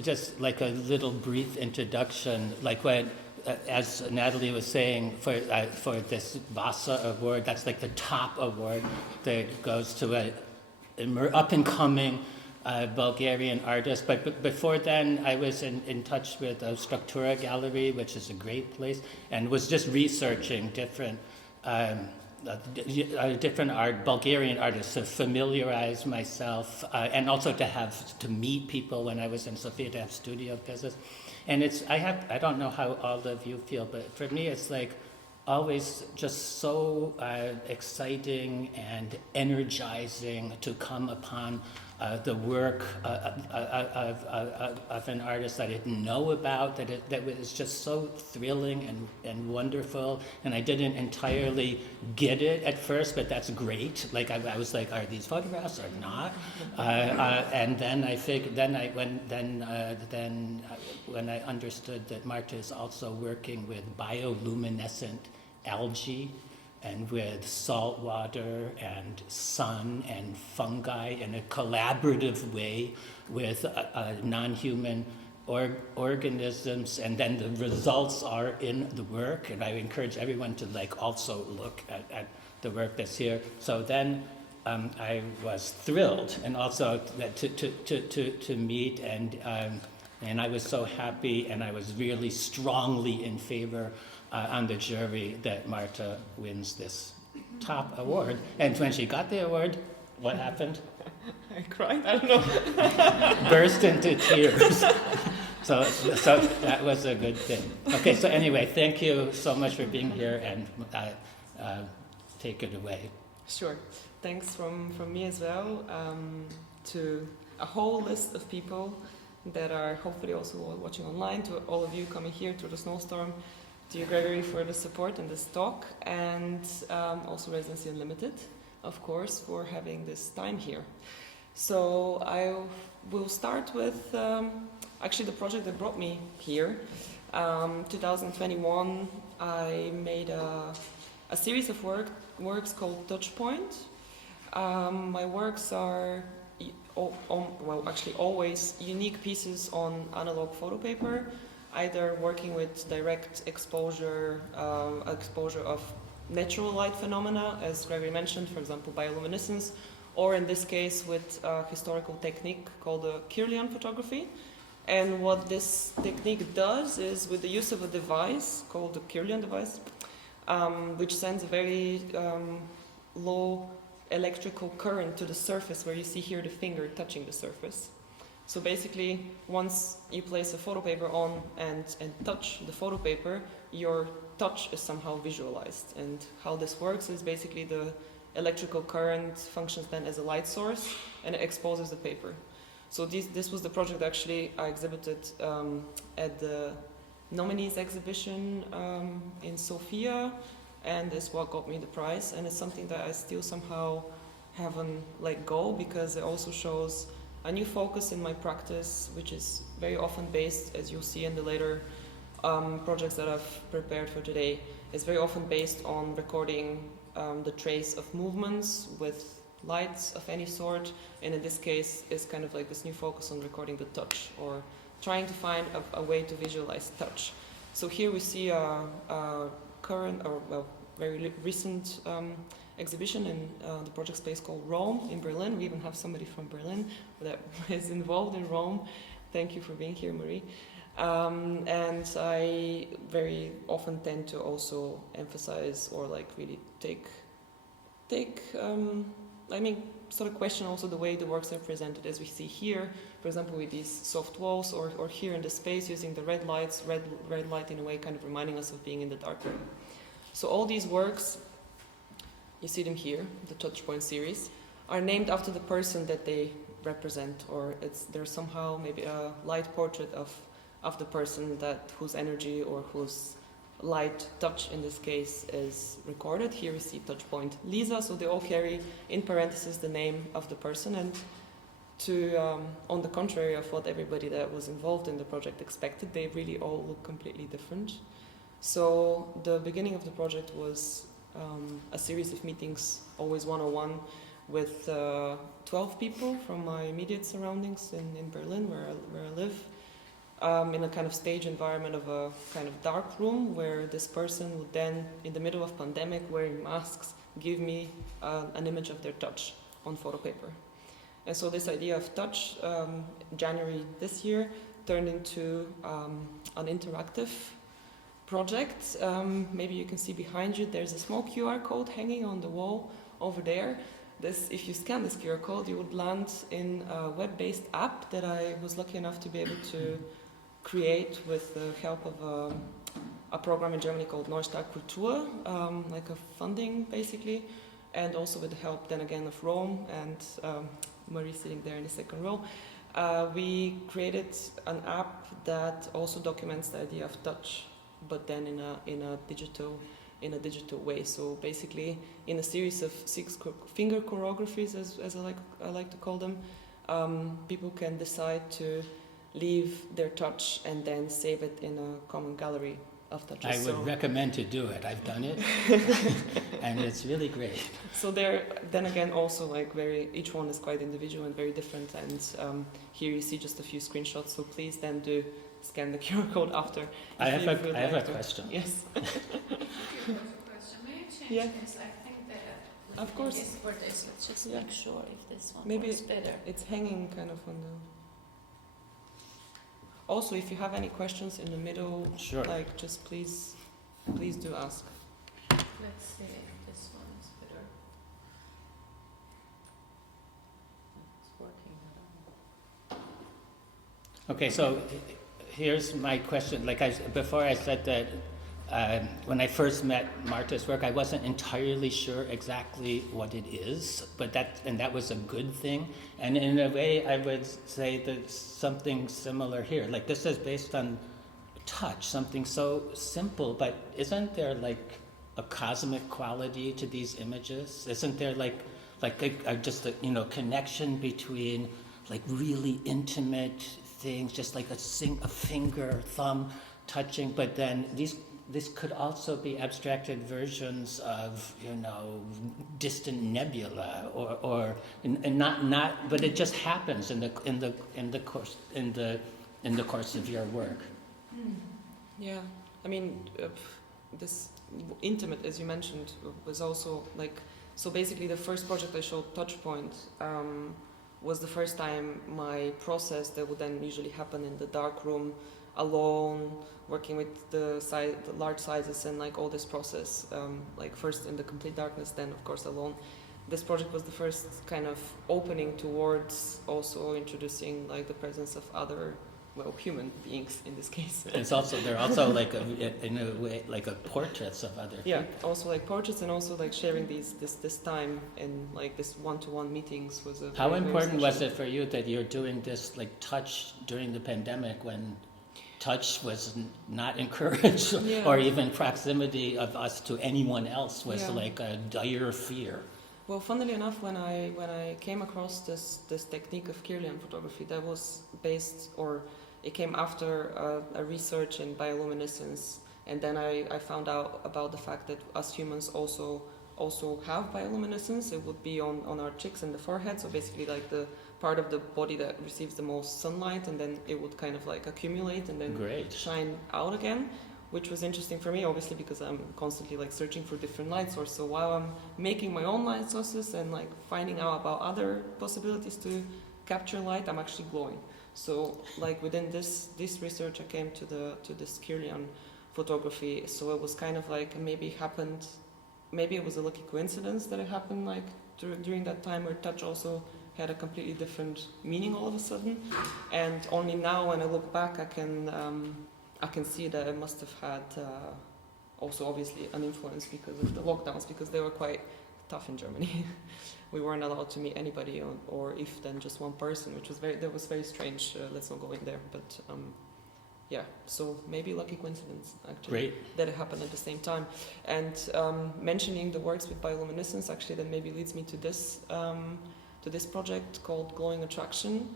Just like a little brief introduction, like when, as Natalie was saying, for this Vasa award, that's like the top award that goes to a up-and-coming Bulgarian artist. But before then, I was in touch with Structura Gallery, which is a great place, and was just researching different Bulgarian artists to familiarize myself, and also to meet people when I was in Sofia, to have studio visits. And I don't know how all of you feel, but for me it's like always just so exciting and energizing to come upon the work of an artist that I didn't know about, that was just so thrilling and wonderful, and I didn't entirely get it at first, but that's great. Like I was like, are these photographs or not? And then when I understood that Marta is also working with bioluminescent algae, and with salt water and sun and fungi in a collaborative way with non-human organisms, and then the results are in the work, and I encourage everyone to also look at the work that's here. So then I was thrilled, and also to meet, and I was so happy, and I was really strongly in favor on the jury that Marta wins this top award. And when she got the award, what happened? I cried, I don't know. Burst into tears. So that was a good thing. Okay, so anyway, thank you so much for being here, and take it away. Sure. Thanks from me as well, to a whole list of people that are hopefully also watching online, to all of you coming here through the snowstorm, to you, Gregory, for the support in this talk, and also Residency Unlimited, of course, for having this time here. So I will start with actually the project that brought me here. 2021, I made a series of works called Touchpoint. My works are actually always unique pieces on analog photo paper, either working with direct exposure of natural light phenomena, as Gregory mentioned, for example, bioluminescence, or in this case with a historical technique called Kirlian photography. And what this technique does is, with the use of a device called the Kirlian device, which sends a very low electrical current to the surface, where you see here the finger touching the surface. So basically, once you place a photo paper on and touch the photo paper, your touch is somehow visualized. And how this works is basically the electrical current functions then as a light source, and it exposes the paper. So this was the project actually I exhibited at the Nominees exhibition in Sofia, and it's what got me the prize. And it's something that I still somehow haven't let go, because it also shows a new focus in my practice, which is very often based, as you'll see in the later projects that I've prepared for today, is very often based on recording the trace of movements with lights of any sort, and in this case is kind of like this new focus on recording the touch, or trying to find a way to visualize touch. So here we see a current, or well, very recent exhibition in the project space called Rome in Berlin. We even have somebody from Berlin that is involved in Rome. Thank you for being here, Marie. And I very often tend to also emphasize, or like really sort of question also the way the works are presented, as we see here, for example, with these soft walls, or here in the space using the red lights, red light in a way kind of reminding us of being in the dark room. So all these works, you see them here, the Touchpoint series, are named after the person that they represent, or there's somehow maybe a light portrait of the person whose energy or whose light touch in this case is recorded. Here we see Touchpoint Lisa, so they all carry in parentheses the name of the person, and on the contrary of what everybody that was involved in the project expected, they really all look completely different. So the beginning of the project was a series of meetings, always one-on-one, with 12 people from my immediate surroundings in Berlin, where I live, in a kind of stage environment of a kind of dark room, where this person would then, in the middle of pandemic, wearing masks, give me an image of their touch on photo paper. And so this idea of touch, January this year, turned into an interactive project. Maybe you can see behind you, there's a small QR code hanging on the wall over there. If you scan this QR code, you would land in a web-based app that I was lucky enough to be able to create with the help of a program in Germany called Neustart Kultur, like a funding basically, and also with the help then again of Rome and Marie sitting there in the second row. We created an app that also documents the idea of touch, but then in a digital way. So basically, in a series of 6 finger choreographies, as I like to call them, people can decide to leave their touch and then save it in a common gallery of touches. I would recommend to do it. I've done it, and it's really great. So then again, also like each one is quite individual and very different. And here you see just a few screenshots. So please then do scan the QR code after. I have a question. Yes. May I change this? I think that of course. is for this. Let's just make sure if this one maybe works better. It's hanging kind of on the. Also, if you have any questions in the middle, Sure. like just please do ask. Let's see if this one is better. It's working. Okay, so here's my question. Before I said that when I first met Marta's work, I wasn't entirely sure exactly what it is, but that was a good thing. And in a way, I would say that something similar here. Like this is based on touch, something so simple, but isn't there like a cosmic quality to these images? Isn't there just a connection between like really intimate things, just like a finger, thumb touching, but then this could also be abstracted versions of, distant nebula, or but it just happens in the course of your work. Yeah, I mean, this intimate, as you mentioned, was also like. So basically, the first project I showed, Touchpoint, was the first time my process that would then usually happen in the dark room, alone, working with the large sizes and like all this process, like first in the complete darkness, then of course alone. This project was the first kind of opening towards also introducing like the presence of other, human beings in this case. They're also like in a way like portraits of other people. Yeah, also like portraits, and also like sharing this time and like this one-to-one meetings was a. How important was it for you that you're doing this like touch during the pandemic when touch was not encouraged, or even proximity of us to anyone else was like a dire fear? Well, funnily enough, when I came across this technique of Kirlian photography, that was based, or it came after a research in bioluminescence, and then I found out about the fact that us humans also have bioluminescence. It would be on our cheeks and the forehead, so basically like the part of the body that receives the most sunlight, and then it would kind of like accumulate and then shine out again, which was interesting for me, obviously, because I'm constantly like searching for different light sources. So while I'm making my own light sources and like finding out about other possibilities to capture light, I'm actually glowing. So like within this research, I came to this Kirlian photography. So it was kind of like maybe it was a lucky coincidence that it happened like during that time where touch also had a completely different meaning all of a sudden. And only now when I look back, I can see that it must have had also obviously an influence because of the lockdowns, because they were quite tough in Germany. We weren't allowed to meet anybody, or if then just one person, which was very strange. Let's not go in there, but so maybe lucky coincidence actually that it happened at the same time. And mentioning the works with bioluminescence actually then maybe leads me to this project called Glowing Attraction.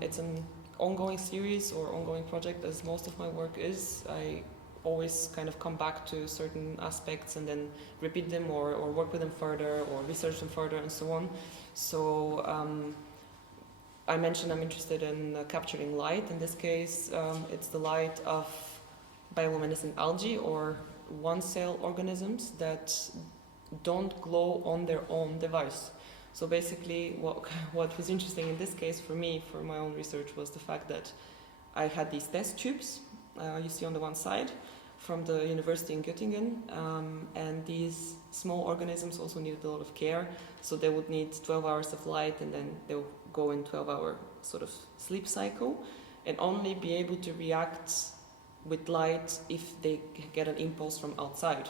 It's an ongoing series or ongoing project, as most of my work is. I always kind of come back to certain aspects and then repeat them or work with them further or research them further and so on. So I mentioned I'm interested in capturing light. In this case, it's the light of bioluminescent algae or one-cell organisms that don't glow on their own device. So basically, what was interesting in this case for me, for my own research, was the fact that I had these test tubes, you see on the one side, from the university in Göttingen, and these small organisms also needed a lot of care, so they would need 12 hours of light, and then they would go in 12-hour sort of sleep cycle, and only be able to react with light if they get an impulse from outside.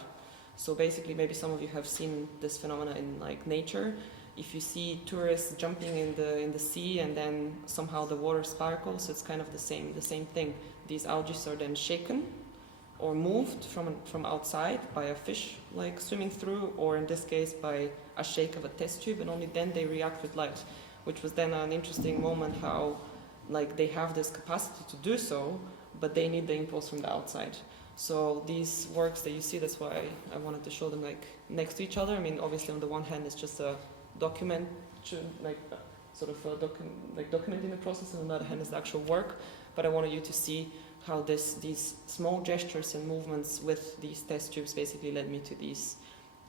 So basically, maybe some of you have seen this phenomena in like nature. If you see tourists jumping in the sea and then somehow the water sparkles, it's kind of the same thing. These algae are then shaken or moved from outside by a fish like swimming through, or in this case by a shake of a test tube, and only then they react with light, which was then an interesting moment how like they have this capacity to do so, but they need the impulse from the outside. So these works that you see, that's why I wanted to show them like next to each other. I mean, obviously on the one hand it's just a document, like sort of documenting the process, and on the other hand is the actual work. But I wanted you to see how these small gestures and movements with these test tubes basically led me to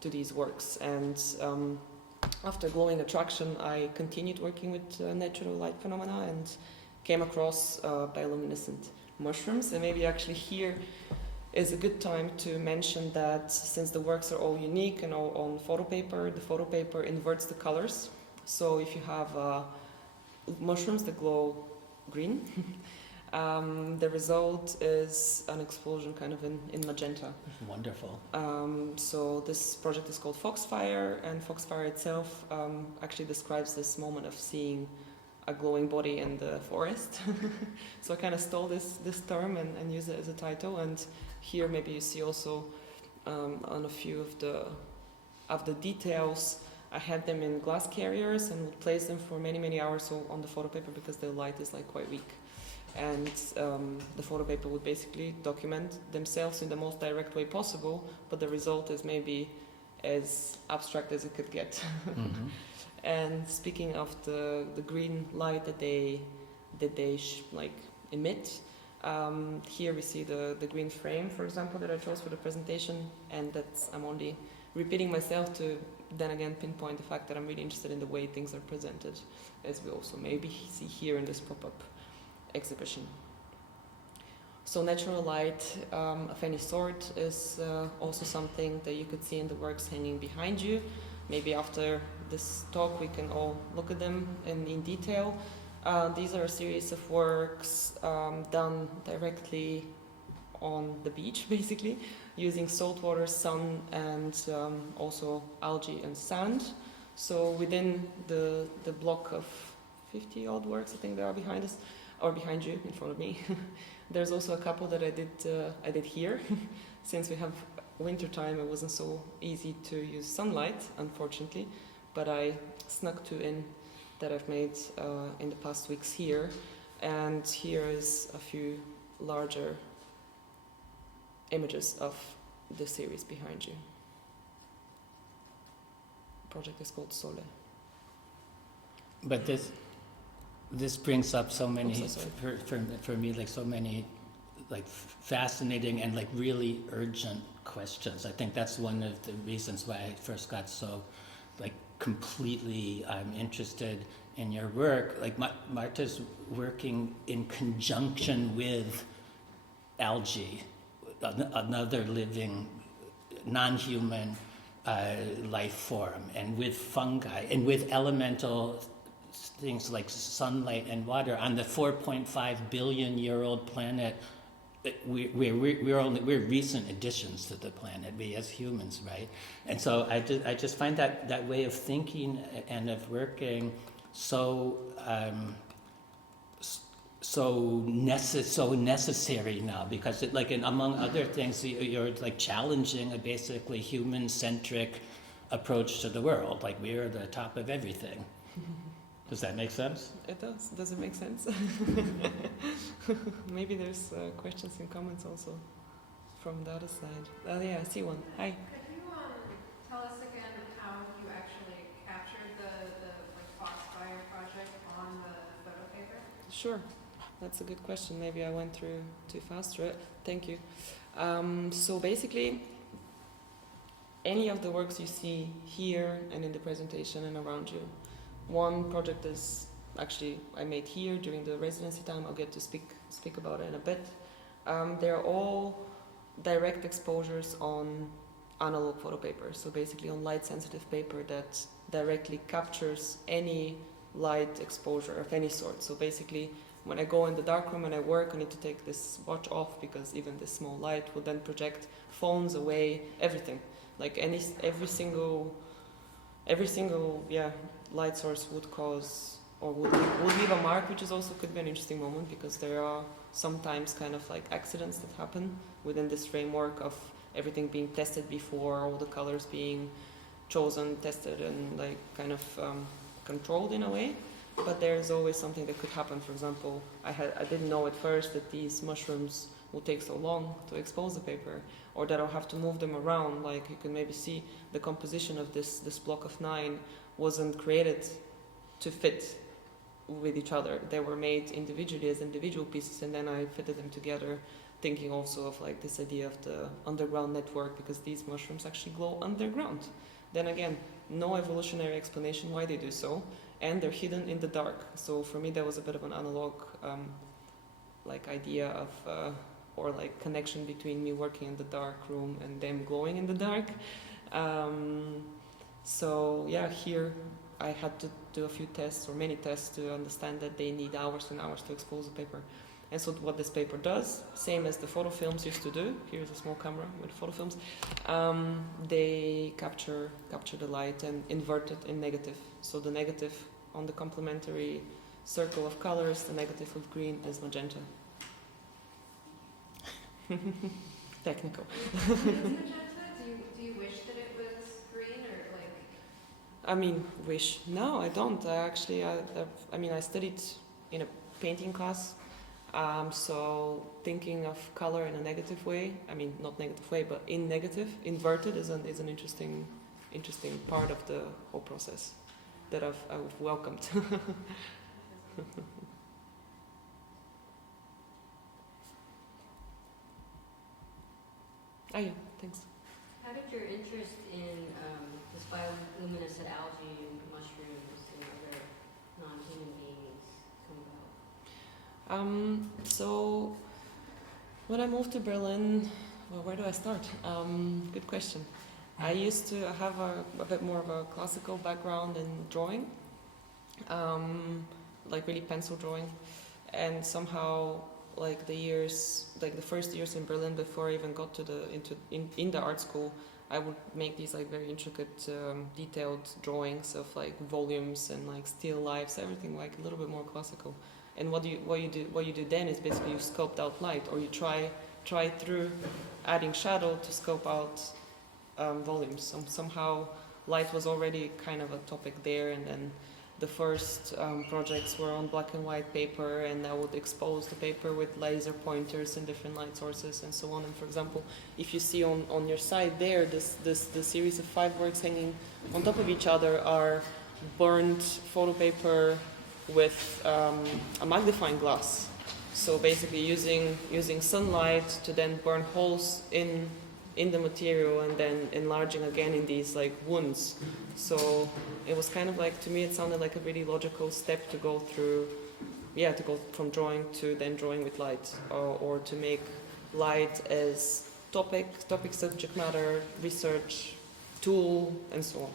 these works. And after glowing attraction, I continued working with natural light phenomena and came across bioluminescent mushrooms. And maybe actually here is a good time to mention that since the works are all unique and all on photopaper, the photopaper inverts the colors. So if you have mushrooms that glow green, the result is an explosion kind of in magenta. Wonderful. So this project is called Foxfire, and Foxfire itself actually describes this moment of seeing a glowing body in the forest. So I kind of stole this term and used it as a title. And here maybe you see also on a few of the details, I had them in glass carriers and would place them for many hours on the photopaper because the light is like quite weak. And the photopaper would basically document themselves in the most direct way possible, but the result is maybe as abstract as it could get. Mm-hmm. And speaking of the green light that they emit, here we see the green frame, for example, that I chose for the presentation, and I'm only repeating myself to then again pinpoint the fact that I'm really interested in the way things are presented, as we also maybe see here in this pop-up exhibition. So natural light of any sort is also something that you could see in the works hanging behind you. Maybe after this talk we can all look at them in detail. These are a series of works done directly on the beach, basically, using saltwater, sun, and also algae and sand. So within the block of 50 odd works, I think there are behind us, or behind you, in front of me. There's also a couple that I did here. Since we have winter time, it wasn't so easy to use sunlight, unfortunately, but I snuck two in that I've made in the past weeks here. And here is a few larger images of the series behind you. The project is called Sole. But this brings up so many, for me, like so many like fascinating and like really urgent questions. I think that's one of the reasons why I first got so like completely interested in your work. Like Marta's working in conjunction with algae, another living non-human life form, and with fungi and with elemental things like sunlight and water on the 4.5 billion year old planet. We're recent additions to the planet, we as humans, right? And so I just find that way of thinking and of working so necessary now, because it, like, and among other things, you're like challenging a basically human-centric approach to the world. Like, we're the top of everything. Does that make sense? It does. Does it make sense? Maybe there's questions and comments also from the other side. Oh yeah, I see one. Hi. Could you tell us again how you actually captured the like Foxfire project on the photo paper? Sure. That's a good question. Maybe I went through too fast through it. Thank you. So basically, any of the works you see here and in the presentation and around you, one project is actually I made here during the residency time. I'll get to speak about it in a bit. They're all direct exposures on analog photo paper, so basically on light sensitive paper that directly captures any light exposure of any sort. So basically when I go in the darkroom and I work, I need to take this watch off because even this small light will then project phones away, everything. Like every single light source would cause or would leave a mark, which is also could be an interesting moment because there are sometimes kind of like accidents that happen within this framework of everything being tested before, all the colors being chosen, tested, and like kind of controlled in a way. But there's always something that could happen. For example, I didn't know at first that these mushrooms will take so long to expose the paper, or that I'll have to move them around. Like you can maybe see the composition of this block of 9 wasn't created to fit with each other. They were made individually as individual pieces, and then I fitted them together, thinking also of like this idea of the underground network, because these mushrooms actually glow underground. Then again, no evolutionary explanation why they do so, and they're hidden in the dark. So for me, that was a bit of an analog like idea of or like connection between me working in the dark room and them glowing in the dark. So yeah, here I had to do a few tests or many tests to understand that they need hours and hours to expose the paper. And so what this paper does, same as the photo films used to do, here's a small camera with photo films, they capture the light and invert it in negative. So the negative on the complementary circle of colors, the negative of green is magenta. Technical. Is magenta? Do you wish that it was green or like? I mean, wish. No, I don't. I studied in a painting class. So thinking of color in a negative way, I mean, not negative way, but in negative, inverted is an interesting part of the whole process that I've welcomed. Oh yeah, thanks. How did your interest in this bioluminescent algae, mushrooms, and other non-human beings come about? So when I moved to Berlin, well, where do I start? Good question. I used to have a bit more of a classical background in drawing, like really pencil drawing, and somehow like the first years in Berlin before I even got to in the art school, I would make these like very intricate, detailed drawings of like volumes and like still lifes, everything like a little bit more classical. And what you do then is basically you sculpt out light, or you try through adding shadow to sculpt out volumes. Somehow light was already kind of a topic there, and then the first projects were on black and white paper, and I would expose the paper with laser pointers and different light sources and so on. And for example, if you see on your side there, the series of 5 works hanging on top of each other are burned photo paper with a magnifying glass. So basically using sunlight to then burn holes in the material and then enlarging again in these like wounds. So it was kind of like, to me it sounded like a really logical step to go through, to go from drawing to then drawing with light, or to make light as topic, subject matter, research, tool, and so on.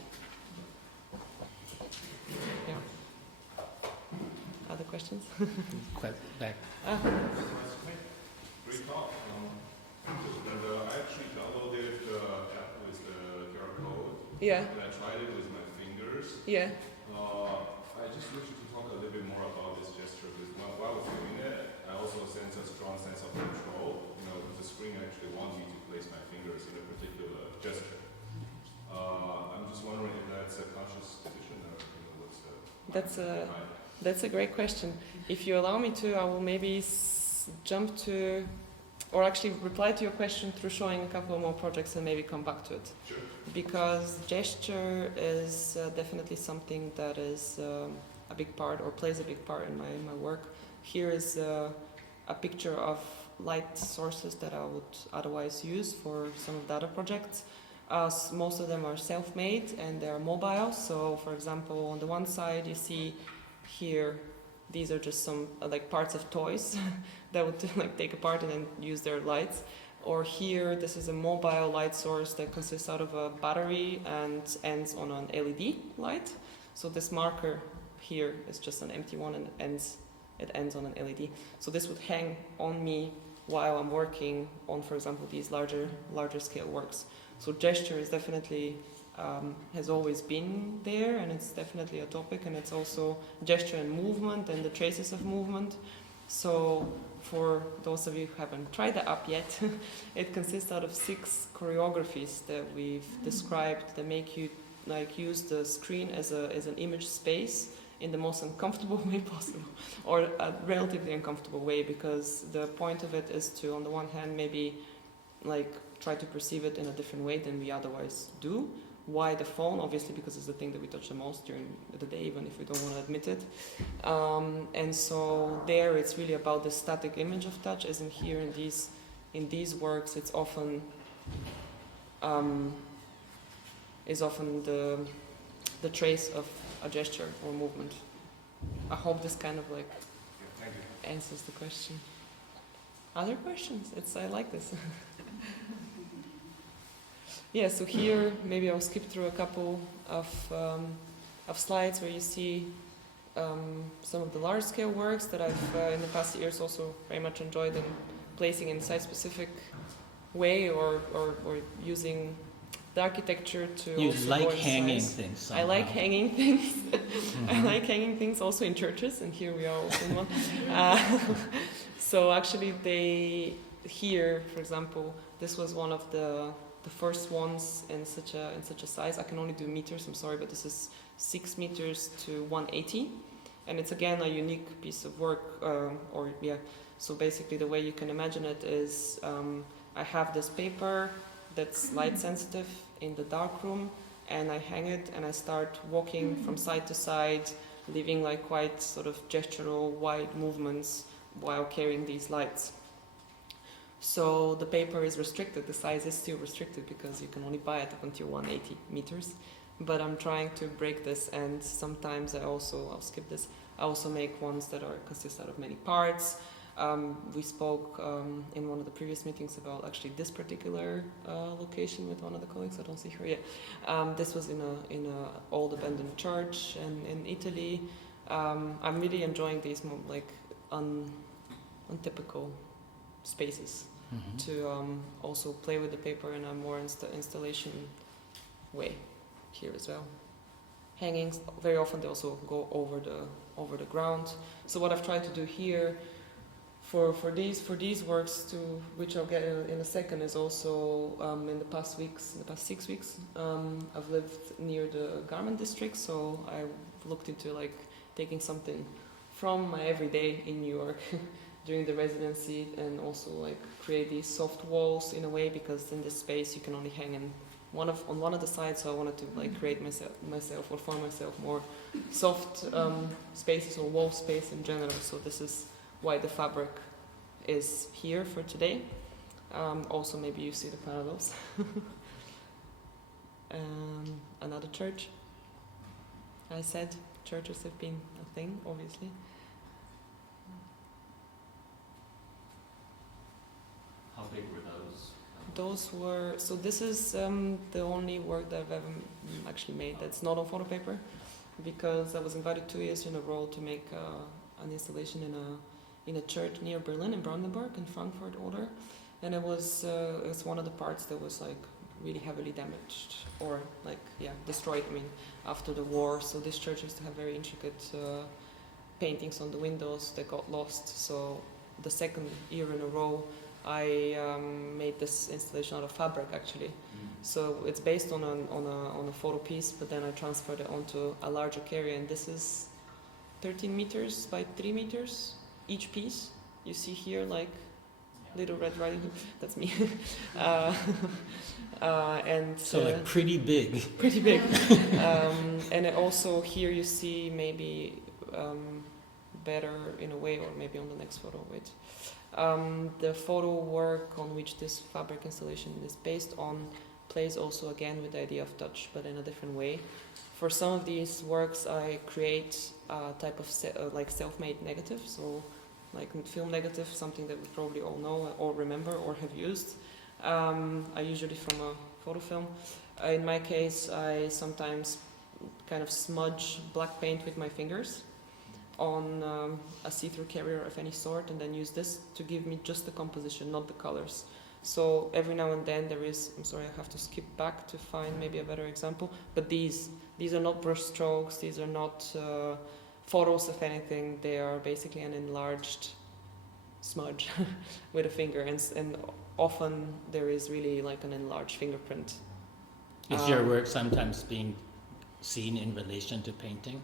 Yeah. Other questions? Back. Great talk. And I actually downloaded the app with the QR code. Yeah. And I tried it with my fingers. Yeah. I just wish you to talk a little bit more about this gesture, because while I was doing it, I also sense a strong sense of control. The screen actually wants me to place my fingers in a particular gesture. I'm just wondering if that's a conscious decision, or what's the... That's a great question. If you allow me to, I will maybe jump to or actually reply to your question through showing a couple more projects and maybe come back to it. Sure. Because gesture is definitely something that is a big part, or plays a big part in my work. Here is a picture of light sources that I would otherwise use for some of the other projects. Most of them are self-made and they are mobile. So, for example, on the one side you see here, these are just some like parts of toys that would like take apart and then use their lights. Or here, this is a mobile light source that consists out of a battery and ends on an LED light. So this marker here is just an empty one and it ends on an LED. So this would hang on me while I'm working on, for example, these larger scale works. So gesture is definitely has always been there, and it's definitely a topic, and it's also gesture and movement and the traces of movement. So for those of you who haven't tried the app yet, it consists out of 6 choreographies that we've described that make you like use the screen as an image space in the most uncomfortable way possible, or a relatively uncomfortable way, because the point of it is to, on the one hand, maybe like try to perceive it in a different way than we otherwise do. Why the phone? Obviously because it's the thing that we touch the most during the day, even if we don't want to admit it. And so there it's really about the static image of touch, as in here in these works it's often the trace of a gesture or movement. I hope this kind of like answers the question. Other questions? I like this. Yeah, so here maybe I'll skip through a couple of slides where you see some of the large scale works that I've in the past years also very much enjoyed, and placing in site-specific way, or using the architecture to. You also like go in hanging size. things somehow. I like hanging things. I like hanging things also in churches, and here we are also in one. So actually here, for example, this was one of the first ones in such a size. I can only do meters, I'm sorry, but this is 6 meters to 180, and it's again a unique piece of work. So basically, the way you can imagine it is, I have this paper that's light sensitive in the darkroom, and I hang it, and I start walking from side to side, leaving like quite sort of gestural, wide movements while carrying these lights. So the paper is restricted, the size is still restricted because you can only buy it up until 180 meters. But I'm trying to break this, and sometimes I'll skip this, I also make ones that consist out of many parts. We spoke in one of the previous meetings about actually this particular location with one of the colleagues, I don't see her yet. This was in a old abandoned church in Italy. I'm really enjoying these like untypical spaces to also play with the paper in a more installation way here as well. Hangings, very often they also go over the ground. So what I've tried to do here for these works, to which I'll get in a second, is also in the past 6 weeks, I've lived near the garment district, so I looked into like taking something from my everyday in New York during the residency, and also like create these soft walls in a way, because in this space you can only hang on one of the sides. So I wanted to like create myself or form myself more soft spaces, or wall space in general. So this is why the fabric is here for today. Also, maybe you see the parallels. Another church. I said churches have been a thing, obviously. How big were those? Those were, so this is the only work that I've ever actually made that's not on photo paper, because I was invited 2 years in a row to make an installation in a church near Berlin, in Brandenburg, in Frankfurt Oder, and it was one of the parts that was like really heavily damaged, or like destroyed, I mean, after the war. So this church used to have very intricate paintings on the windows that got lost. So the second year in a row I made this installation out of fabric, actually. So it's based on a photo piece, but then I transferred it onto a larger carrier, and this is 13 meters by 3 meters each piece. You see here, like Little Red Riding Hood. That's me. And So like pretty big. pretty big. And also here you see maybe better in a way, or maybe on the next photo. Wait. The photo work on which this fabric installation is based on plays also again with the idea of touch, but in a different way. For some of these works, I create a type of like self-made negative, so like film negative, something that we probably all know or remember or have used. I usually from a photo film. In my case, I sometimes kind of smudge black paint with my fingers on a see-through carrier of any sort, and then use this to give me just the composition, not the colors. So every now and then there is, I'm sorry, I have to skip back to find maybe a better example, but these are not brush strokes, these are not photos of anything, they are basically an enlarged smudge with a finger, and often there is really like an enlarged fingerprint. Is your work sometimes being seen in relation to painting?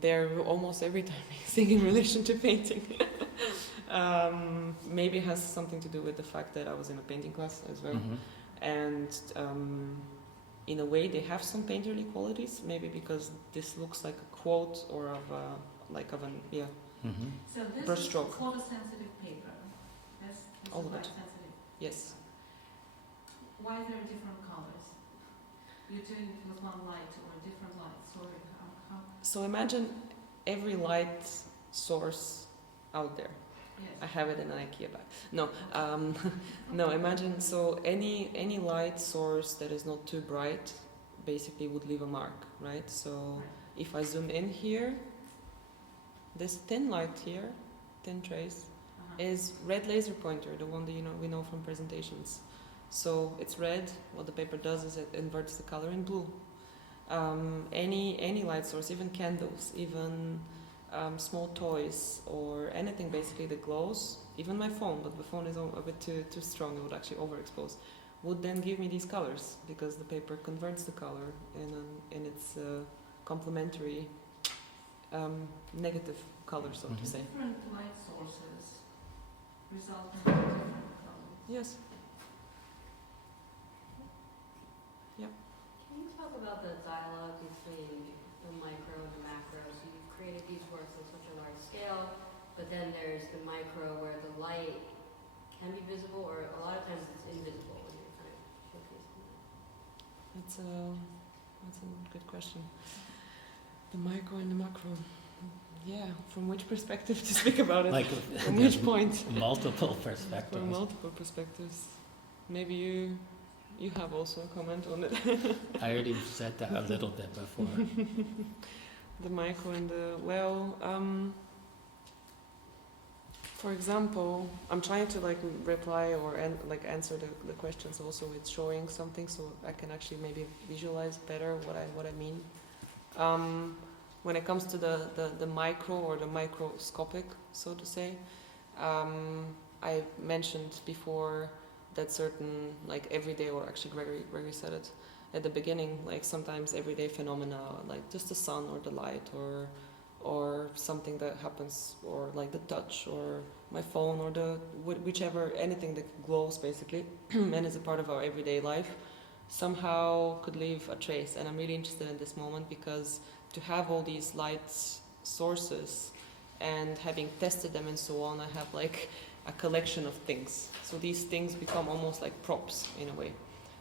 They're almost every time seen in relation to painting. Maybe it has something to do with the fact that I was in a painting class as well. Mm-hmm. And in a way they have some painterly qualities, maybe because this looks like a quote or of an Mm-hmm. So this brush is stroke. photosensitive paper. Yes, this All is of it. light sensitive. Yes. Why there are different colors? You're doing it with one light or a different light. Sorry, how? So imagine every light source out there. I Yes. have it in an IKEA bag. No, no. Imagine any light source that is not too bright, basically would leave a mark, right? So Right. if I zoom in here, this thin light here, thin trace, is red laser pointer, the one that we know from presentations. So it's red. What the paper does is it inverts the color in blue. Any light source, even candles, even small toys or anything basically that glows, even my phone, but the phone is a bit too strong, it would actually overexpose, would then give me these colors because the paper converts the color in its complementary negative color, so to say. Different light sources result in different colors. Yes. Can you talk about the dialogue between the micro and the macro? So you've created these works on such a large scale, but then there's the micro where the light can be visible, or a lot of times it's invisible when you're kind of showcasing that. That's a good question. The micro and the macro. Yeah, from which perspective to speak about it? Like From which point? multiple From perspectives. multiple perspectives. Maybe you have also a comment on it. I already said that a little bit before. The micro and the for example, I'm trying to reply or answer the questions also with showing something, so I can actually maybe visualize better what I mean. When it comes to the micro or the microscopic, so to say, I mentioned before that certain everyday, or actually Gregory said it at the beginning, sometimes everyday phenomena, like just the sun or the light or something that happens, or like the touch or my phone or whichever, anything that glows basically and is a part of our everyday life, somehow could leave a trace. And I'm really interested in this moment because to have all these light sources and having tested them and so on, I have a collection of things. So these things become almost like props in a way.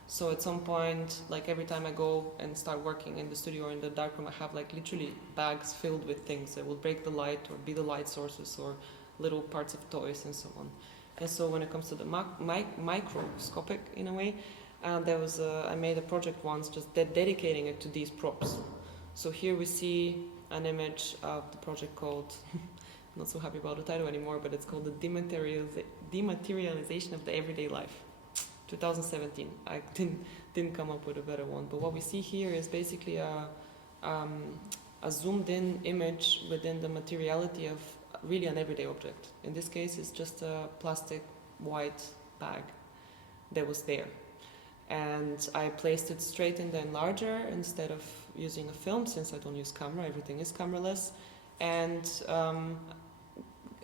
So at some point, every time I go and start working in the studio or in the darkroom, I have literally bags filled with things that will break the light or be the light sources or little parts of toys and so on. And so when it comes to the microscopic in a way, I made a project once just dedicating it to these props. So here we see an image of the project called, not so happy about the title anymore, but it's called the Dematerialization of the Everyday Life, 2017. I didn't come up with a better one, but what we see here is basically a zoomed in image within the materiality of really an everyday object. In this case, it's just a plastic white bag that was there. And I placed it straight in the enlarger instead of using a film, since I don't use camera, everything is cameraless, and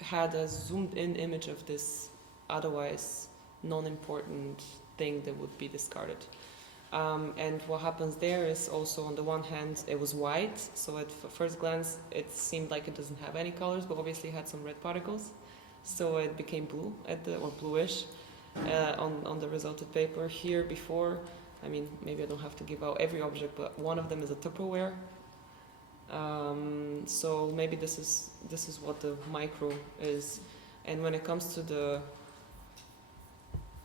had a zoomed in image of this otherwise non-important thing that would be discarded. And what happens there is also, on the one hand, it was white, so at first glance it seemed like it doesn't have any colors, but obviously it had some red particles, so it became blue or bluish on the resulted paper. Here before, I mean, maybe I don't have to give out every object, but one of them is a Tupperware. So maybe this is what the micro is. And when it comes to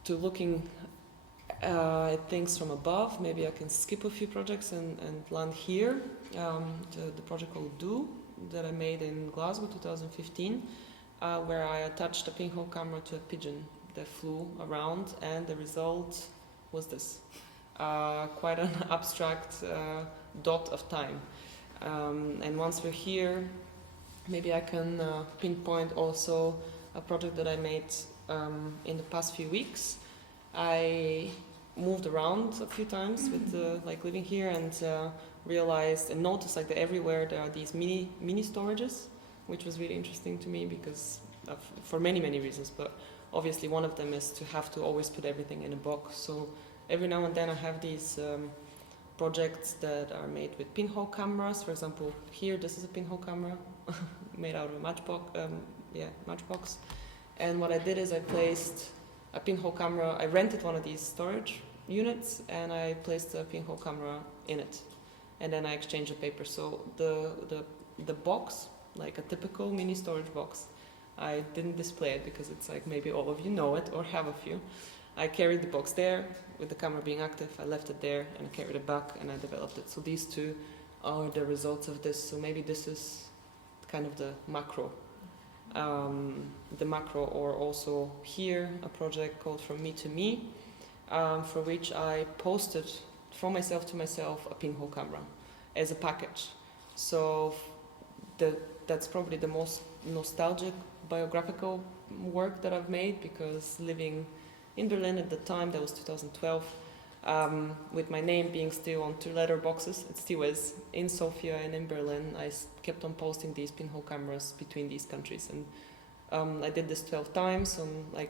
looking at things from above, maybe I can skip a few projects and land here. The project called Do that I made in Glasgow 2015, where I attached a pinhole camera to a pigeon that flew around, and the result was this. Quite an abstract dot of time. And once we're here, maybe I can pinpoint also a project that I made in the past few weeks. I moved around a few times with like living here, and realized and noticed like that everywhere there are these mini storages, which was really interesting to me because for many reasons, but obviously one of them is to have to always put everything in a box. So every now and then I have these projects that are made with pinhole cameras. For example, here this is a pinhole camera made out of a matchbox. And what I did is I placed a pinhole camera. I rented one of these storage units, and I placed a pinhole camera in it, and then I exchanged the paper. So the box, like a typical mini storage box, I didn't display it because it's like maybe all of you know it or have a few. I carried the box there with the camera being active. I left it there and I carried it back and I developed it. So these two are the results of this. So maybe this is kind of the macro. Or also here a project called From Me to Me, for which I posted from myself to myself a pinhole camera as a package. So that's probably the most nostalgic biographical work that I've made, because living in Berlin at the time, that was 2012, with my name being still on 2 letter boxes, it still is, in Sofia and in Berlin, I kept on posting these pinhole cameras between these countries. And I did this 12 times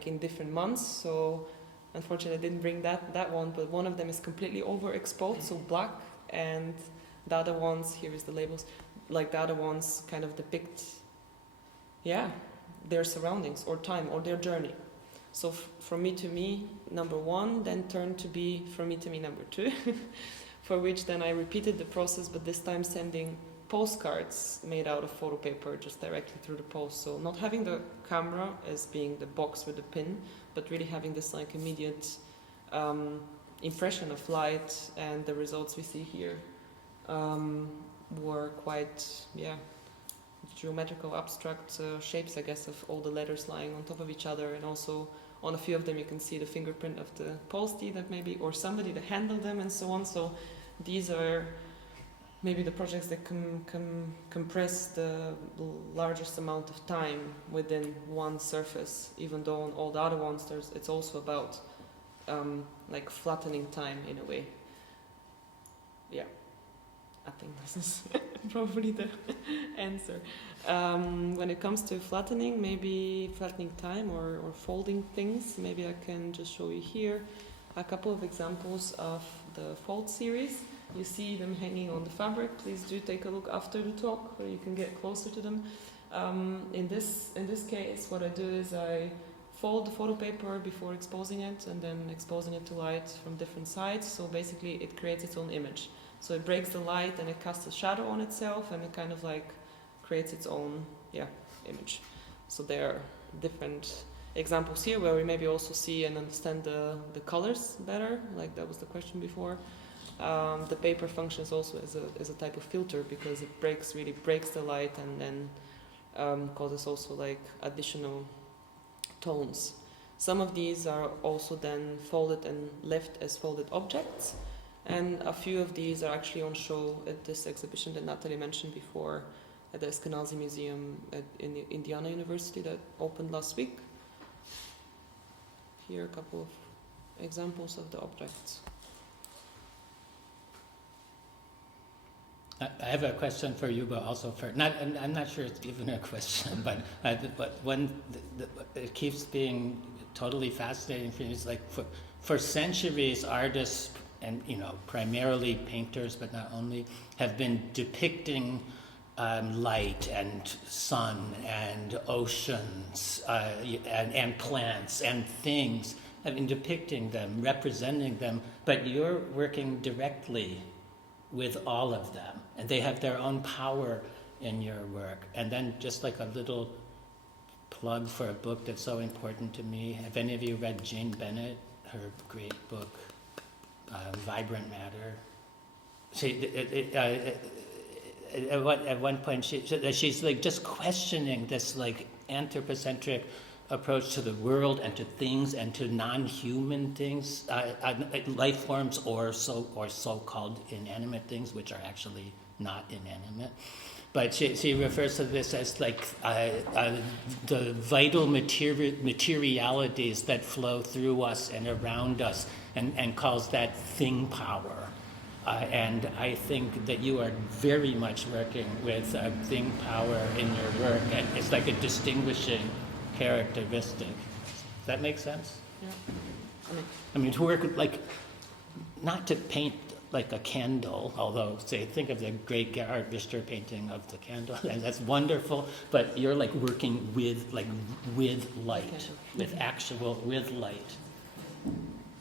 in different months, so unfortunately I didn't bring that one, but one of them is completely overexposed, so black, and the other ones, here is the labels, like the other ones kind of depict, their surroundings or time or their journey. So From Me to Me number 1 then turned to be From Me to Me number 2, for which then I repeated the process, but this time sending postcards made out of photo paper just directly through the post. So not having the camera as being the box with the pin, but really having this like immediate impression of light, and the results we see here were quite, geometrical, abstract shapes, I guess, of all the letters lying on top of each other, and also on a few of them you can see the fingerprint of the postie that maybe, or somebody that handled them, and so on. So these are maybe the projects that compress the largest amount of time within one surface, even though on all the other ones it's also about like flattening time in a way. Yeah, I think this is probably the answer. When it comes to flattening, maybe flattening time or folding things, maybe I can just show you here a couple of examples of the fold series. You see them hanging on the fabric. Please do take a look after the talk, where you can get closer to them. In this case, what I do is I fold the photo paper before exposing it, and then exposing it to light from different sides. So basically, it creates its own image. So it breaks the light and it casts a shadow on itself, and it kind of like creates its own image. So there are different examples here where we maybe also see and understand the colors better, like that was the question before. The paper functions also as a type of filter, because it really breaks the light, and then causes also like additional tones. Some of these are also then folded and left as folded objects, and a few of these are actually on show at this exhibition that Natalie mentioned before at the Eskenazi Museum in Indiana University that opened last week. Here are a couple of examples of the objects. I have a question for you, but also for not. And I'm not sure it's even a question, but one it keeps being totally fascinating for me. It's like for centuries, artists and primarily painters, but not only, have been depicting light and sun and oceans and plants and things. I've been depicting them, representing them, but you're working directly with all of them, and they have their own power in your work. And then just like a little plug for a book that's so important to me. Have any of you read Jane Bennett, her great book, Vibrant Matter? At one point she's like just questioning this like anthropocentric approach to the world and to things and to non-human things, life forms or so-called inanimate things, which are actually not inanimate. But she refers to this as like the vital materialities that flow through us and around us, and calls that thing power. And I think that you are very much working with thing power in your work, and it's like a distinguishing characteristic. Does that make sense? Yeah. I mean, to work with, like, not to paint like a candle, although, say, think of the great Gerhard Richter painting of the candle, and that's wonderful, but you're like working with light, with light,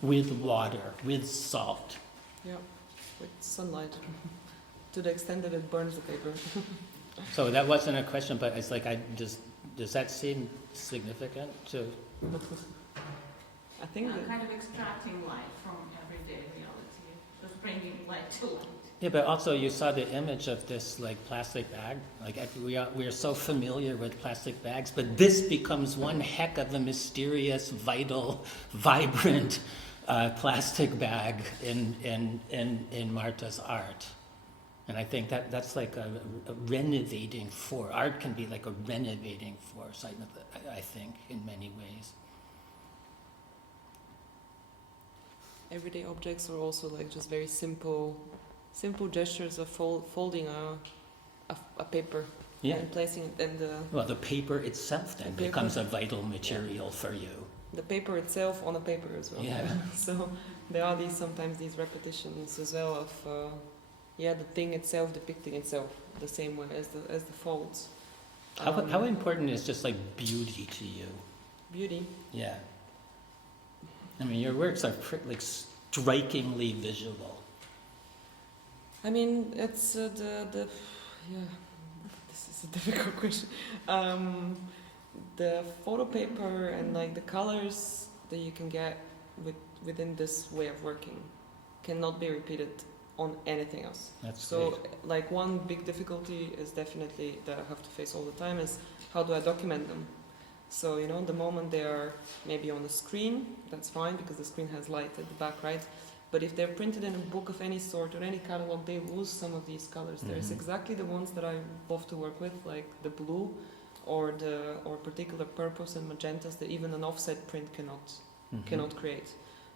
with water, with salt. Yeah, with sunlight, to the extent that it burns the paper. So that wasn't a question, but it's like, does that seem significant to? I think that kind of extracting light from everyday reality, just bringing light to light. Yeah, but also you saw the image of this like plastic bag. Like we are so familiar with plastic bags, but this becomes one heck of a mysterious, vital, vibrant plastic bag in Marta's art. And I think that's like a renovating force. Art can be like a renovating force, I think, in many ways. everyday objects are also like just very simple gestures of folding a paper and placing it in the... Well, the paper itself then becomes a vital material for you. The paper itself on a paper as well. Yeah. So there are sometimes these repetitions as well of the thing itself depicting itself the same way as the folds. How important is just like beauty to you? Beauty. Yeah. I mean, your works are like strikingly visual. I mean, it's this is a difficult question. The photo paper and like the colors that you can get within this way of working cannot be repeated on anything else. That's so great. Like one big difficulty is definitely that I have to face all the time is how do I document them? So the moment they are maybe on the screen, that's fine because the screen has light at the back, right? But if they're printed in a book of any sort or any catalog, they lose some of these colors. Mm-hmm. There's exactly the ones that I love to work with, like the blue or particular purples and magentas that even an offset print cannot create.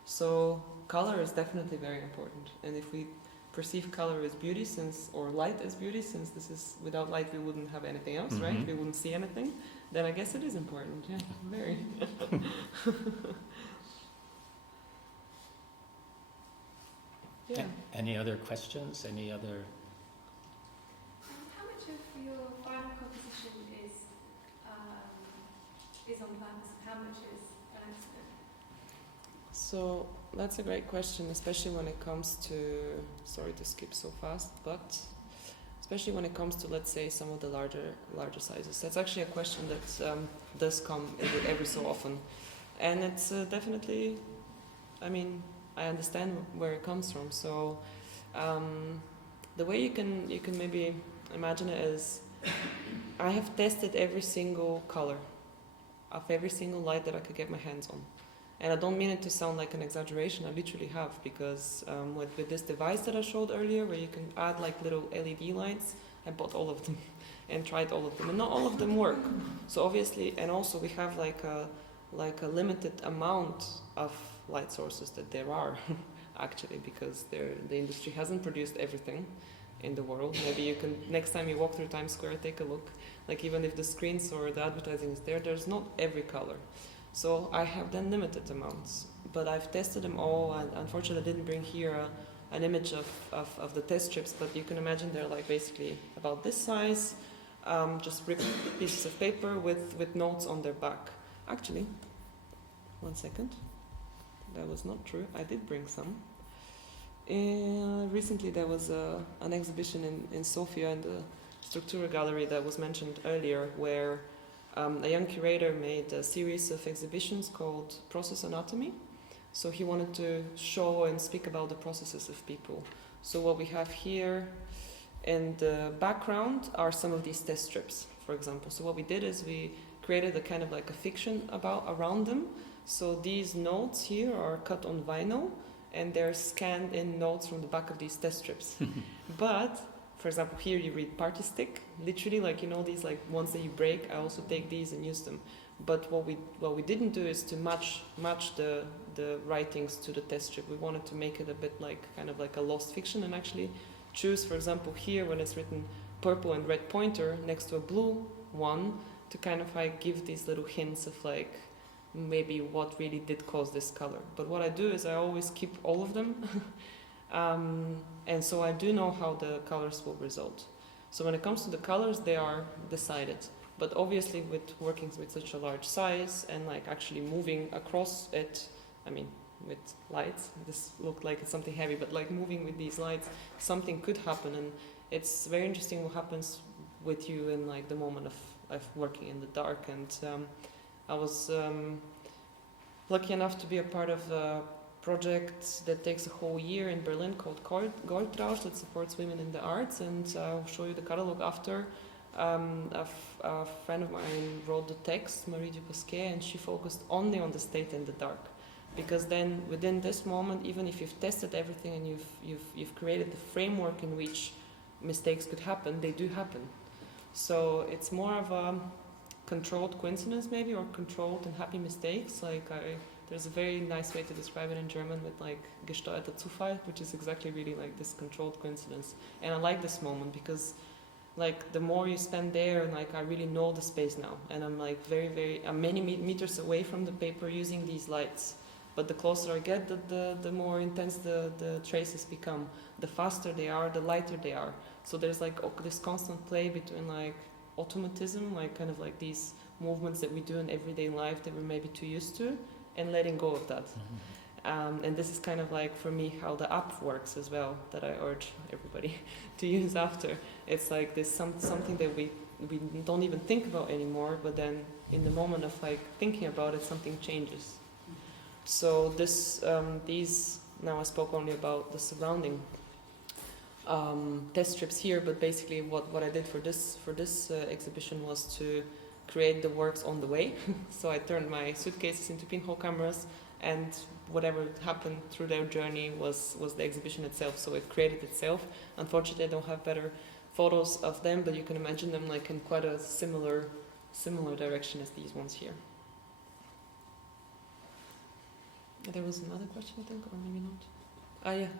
So color is definitely very important. And if we perceive color as beauty or light as beauty, since this is without light we wouldn't have anything else, right? We wouldn't see anything. Then I guess it is important. Yeah, very. Yeah. Any other questions? Any other? How much of your final composition is on purpose? How much is an accident? So that's a great question, especially when it comes to, sorry to skip so fast, but especially when it comes to, let's say, some of the larger sizes. That's actually a question that does come every so often. And it's definitely, I mean, I understand where it comes from. So the way you can maybe imagine it is, I have tested every single color of every single light that I could get my hands on. And I don't mean it to sound like an exaggeration, I literally have, because with this device that I showed earlier, where you can add like little LED lights, I bought all of them and tried all of them, and not all of them work. So obviously, and also we have like a limited amount of light sources that there are, actually, because the industry hasn't produced everything in the world. Maybe you can, next time you walk through Times Square, take a look. Like even if the screens or the advertising is there, there's not every color. So I have then limited amounts, but I've tested them all, and unfortunately I didn't bring here an image of the test strips, but you can imagine they're like basically about this size, just ripped pieces of paper with notes on their back. Actually, 1 second, that was not true, I did bring some. Recently there was an exhibition in Sofia in the Structura Gallery that was mentioned earlier, where a young curator made a series of exhibitions called Process Anatomy. So he wanted to show and speak about the processes of people. So what we have here in the background are some of these test strips, for example. So what we did is we created a kind of like a fiction around them. So these notes here are cut on vinyl, and they're scanned in notes from the back of these test strips. But, for example, here you read party stick, literally, like, you know, these like ones that you break, I also take these and use them. But what we didn't do is to match the writings to the test strip. We wanted to make it a bit like, kind of like a lost fiction, and actually choose, for example, here when it's written purple and red pointer next to a blue one, to kind of like give these little hints of like, maybe what really did cause this color. But what I do is I always keep all of them. And so I do know how the colors will result. So when it comes to the colors, they are decided. But obviously with working with such a large size and like actually moving across it, I mean, with lights, this looked like it's something heavy, but like moving with these lights, something could happen. And it's very interesting what happens with you in like the moment of working in the dark. And I was lucky enough to be a part of a project that takes a whole year in Berlin called Goldrausch, that supports women in the arts, and I'll show you the catalog after. A friend of mine wrote the text, Marie Dupasquet, and she focused only on the state in the dark. Because then within this moment, even if you've tested everything and you've created the framework in which mistakes could happen, they do happen. So it's more of a controlled coincidence maybe, or controlled and happy mistakes. Like there's a very nice way to describe it in German with like gesteuerter Zufall, which is exactly really like this controlled coincidence. And I like this moment because like the more you spend there, and like I really know the space now, and I'm like I'm many meters away from the paper using these lights. But the closer I get, the more intense the traces become. The faster they are, the lighter they are. So there's like this constant play between like automatism, like kind of like these movements that we do in everyday life that we're maybe too used to, and letting go of that. And this is kind of like for me how the app works as well, that I urge everybody to use after. It's like this something that we don't even think about anymore, but then in the moment of like thinking about it, something changes. So these, now I spoke only about the surrounding test strips here, but basically what I did for this exhibition was to create the works on the way. So I turned my suitcases into pinhole cameras, and whatever happened through their journey was the exhibition itself. So it created itself. Unfortunately, I don't have better photos of them, but you can imagine them like in quite a similar direction as these ones here. There was another question, I think, or maybe not. Yeah. Yeah, I was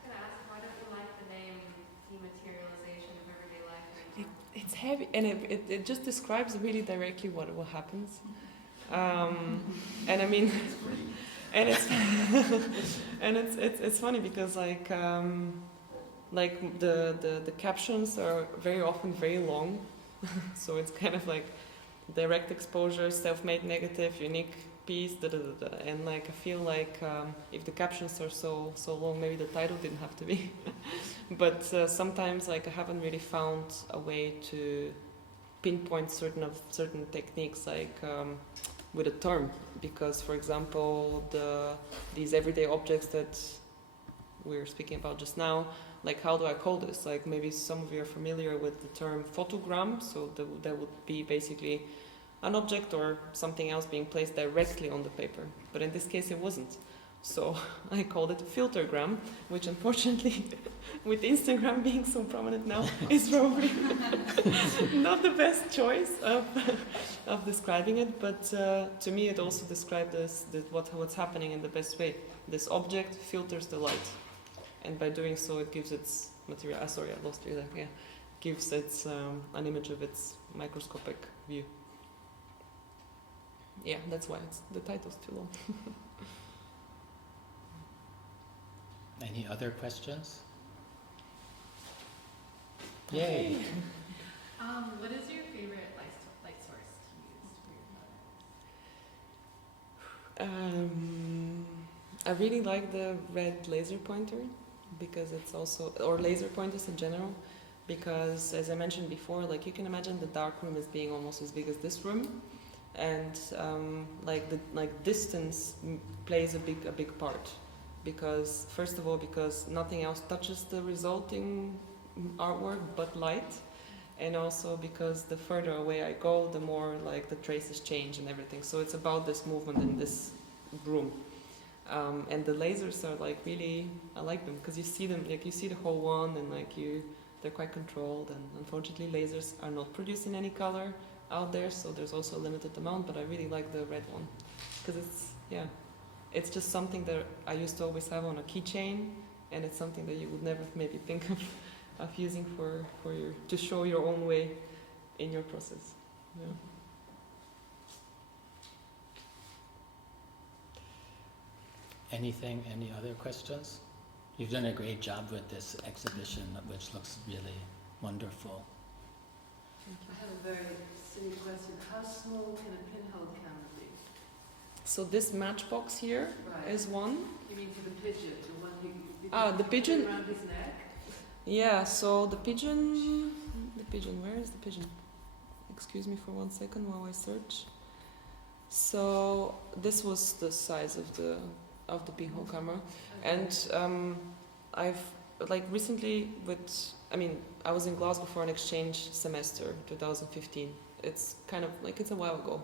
going to ask, why don't you like the name dematerialization of everyday life? It's heavy, and it just describes really directly what happens. And I mean, and it's funny because like the captions are very often very long, so it's kind of like direct exposure, self-made negative, unique piece, and like I feel like if the captions are so long, maybe the title didn't have to be. But sometimes like I haven't really found a way to pinpoint certain techniques like with a term, because for example these everyday objects that we were speaking about just now, like how do I call this? Like maybe some of you are familiar with the term photogram, so that would be basically an object or something else being placed directly on the paper. But in this case it wasn't. So I called it filtergram, which unfortunately, with Instagram being so prominent now, is probably not the best choice of describing it. But to me it also described what's happening in the best way. This object filters the light, and by doing so it gives its material. Sorry, I lost you there. Yeah, gives its an image of its microscopic view. Yeah, that's why the title's too long. Any other questions? Okay. Yay! What is your favorite light source to use for your photos? I really like the red laser pointer because it's also, or laser pointers in general, because as I mentioned before, like you can imagine the darkroom as being almost as big as this room, and like distance plays a big part, because first of all because nothing else touches the resulting artwork but light, and also because the further away I go, the more like the traces change and everything. So it's about this movement in this room. And the lasers are like really, I like them because you see them, like you see the whole one, and like they're quite controlled. And unfortunately, lasers are not producing any color out there, so there's also a limited amount. But I really like the red one because it's just something that I used to always have on a keychain, and it's something that you would never maybe think of using for your to show your own way in your process. Yeah. Any other questions? You've done a great job with this exhibition, which looks really wonderful. I have a very silly question. How small can a pinhole camera be? So this matchbox here is Right. one. You mean for the pigeon, the one you The put pigeon. around his neck? Yeah. So the pigeon. Where is the pigeon? Excuse me for 1 second while I search. So this was the size of the pinhole camera, Okay. and I've like recently I was in Glasgow for an exchange semester, 2015. It's kind of like it's a while ago,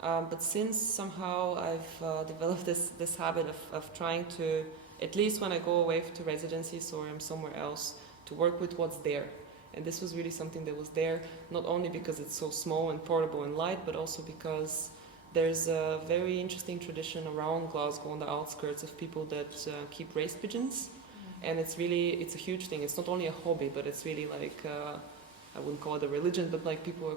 but since somehow I've developed this habit of trying to, at least when I go away to residencies or I'm somewhere else, to work with what's there. And this was really something that was there, not only because it's so small and portable and light, but also because there's a very interesting tradition around Glasgow on the outskirts of people that keep raised pigeons. And it's a huge thing. It's not only a hobby, but it's really like, I wouldn't call it a religion, but like people are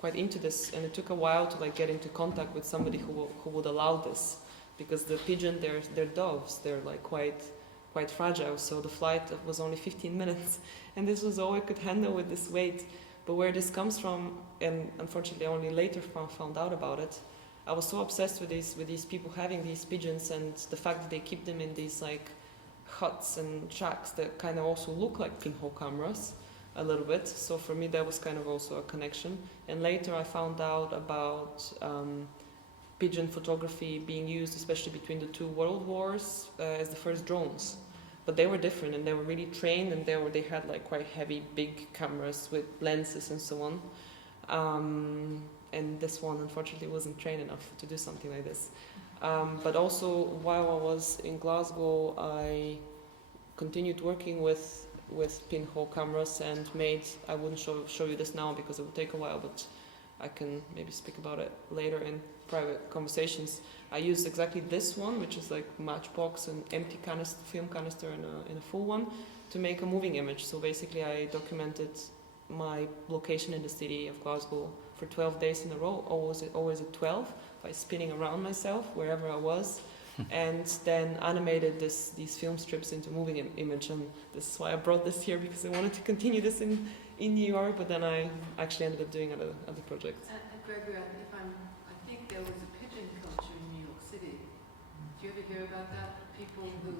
quite into this. And it took a while to like get into contact with somebody who would allow this. Because the pigeon, they're doves, they're like quite fragile. So the flight was only 15 minutes. And this was all I could handle with this weight. But where this comes from, and unfortunately I only later found out about it, I was so obsessed with these people having these pigeons, and the fact that they keep them in these like huts and shacks that kind of also look like pinhole cameras a little bit. So for me that was kind of also a connection. And later I found out about pigeon photography being used, especially between the two world wars, as the first drones. But they were different, and they were really trained, and they had like quite heavy, big cameras with lenses and so on. And this one, unfortunately, wasn't trained enough to do something like this. But also, while I was in Glasgow, I continued working with pinhole cameras and I wouldn't show you this now because it would take a while, but I can maybe speak about it later in private conversations. I used exactly this one, which is like matchbox, an empty film canister and a full one, to make a moving image. So basically I documented my location in the city of Glasgow for 12 days in a row, always at 12, by spinning around myself wherever I was, and then animated these film strips into moving image. And this is why I brought this here, because I wanted to continue this in New York, but then I actually ended up doing other projects. And Gregory, I think there was a pigeon culture in New York City. Do you ever hear about that? People who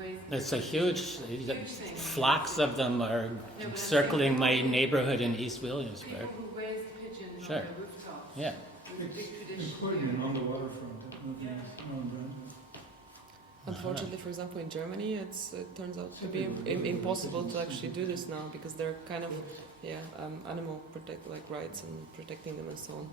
raise... It's a huge thing. flocks of them are circling my neighborhood in East Williamsburg. People who raise pigeons Sure. on the rooftops. Yeah. There's a big tradition. Including on the waterfront. Unfortunately, for example, in Germany, it turns out to be impossible to actually do this now, because they're kind of animal rights and protecting them and so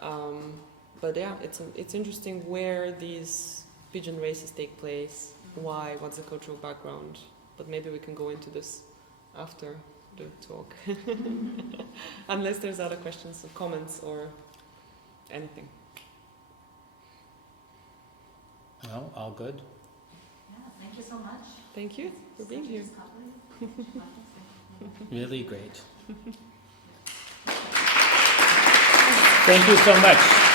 on. But yeah, it's interesting where these pigeon races take place, why, what's the cultural background. But maybe we can go into this after the talk, unless there's other questions or comments or anything. No, all good. Yeah, thank you so much. much. Thank you for being here. Really great. Thank you so much.